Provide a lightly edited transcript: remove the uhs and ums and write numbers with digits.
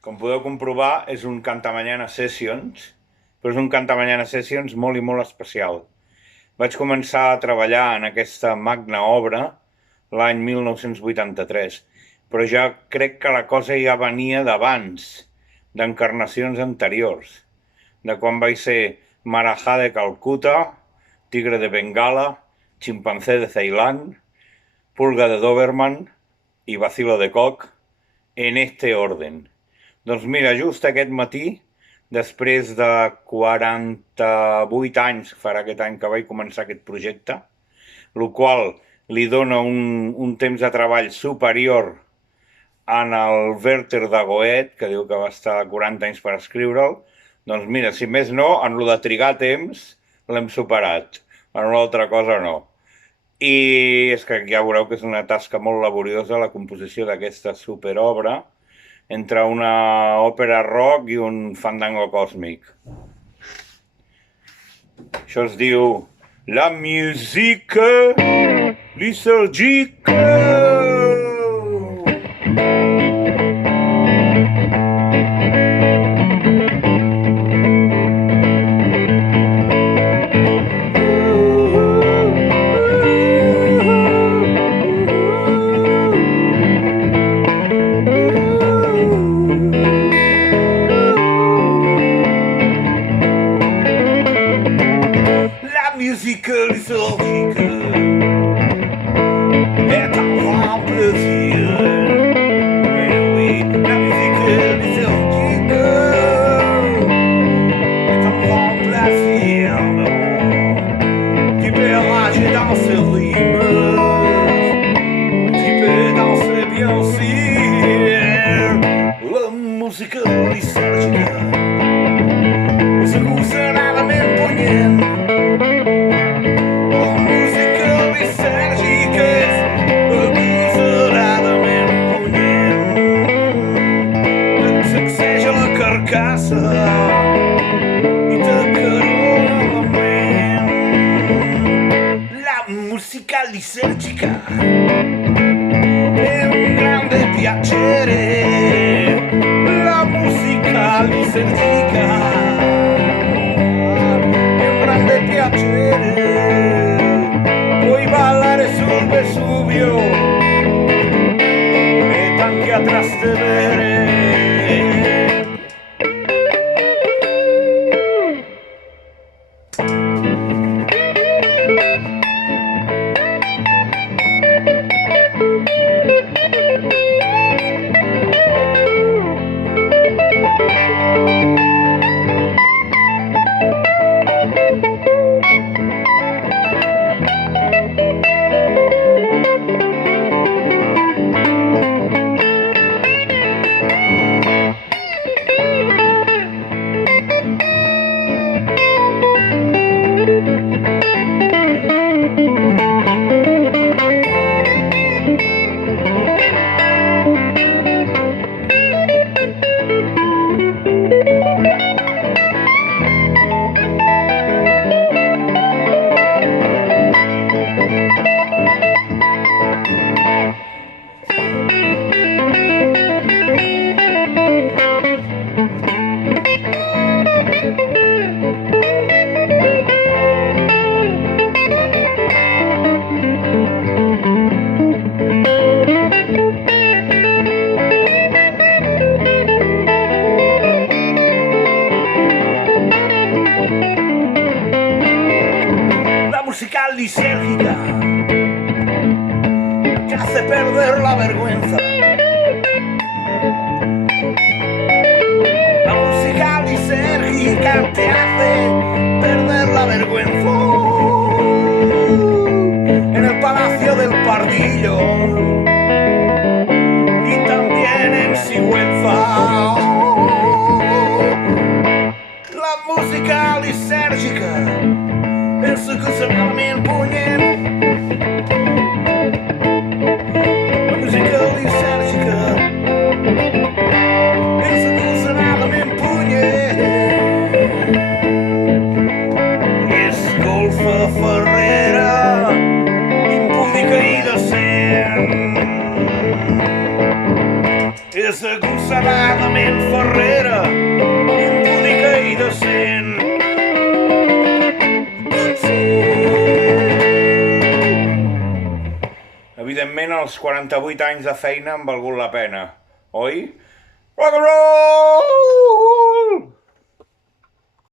Com podeu comprovar, és un Cantamanyana Sessions, però és un Cantamanyana Sessions molt i molt especial. Vaig començar a treballar en aquesta magna obra l'any 1983, però ja crec que la cosa ja venia d'abans, d'encarnacions anteriors, de quan vaig ser Marajá de Calcuta, Tigre de Bengala, Chimpancé de Ceilán, Pulga de Doberman i Vacilo de Coq, en este orden. Doncs mira, just aquest matí, després de 48 anys, farà aquest any que vaig començar aquest projecte, el qual li dona un temps de treball superior en el Werther de Goethe, que diu que va estar 40 anys per escriure'l. Doncs mira, si més no, en lo de trigar temps l'hem superat, en una altra cosa no. I és que ja veureu que és una tasca molt laboriosa la composició d'aquesta superobra, entre una òpera rock i un fandango còsmic. Això es diu La musique liturgique. Musique liturgique est un grand plaisir. Mais oui, la musique liturgique est un grand plaisir. Tu peux rager dans ce rythme, tu peux danser bien sûr. La musique liturgique és agosaradament punyent. I t'acarona la ment. La musica liturgica è un grande piacere. La musica liturgica è un grande piacere. Puoi ballare sul Vesuvio e anche a Trastevere. agosseradament ferrera, impúdica i decent. Evidentment, els 48 anys de feina han valgut la pena, oi? Rock and roll!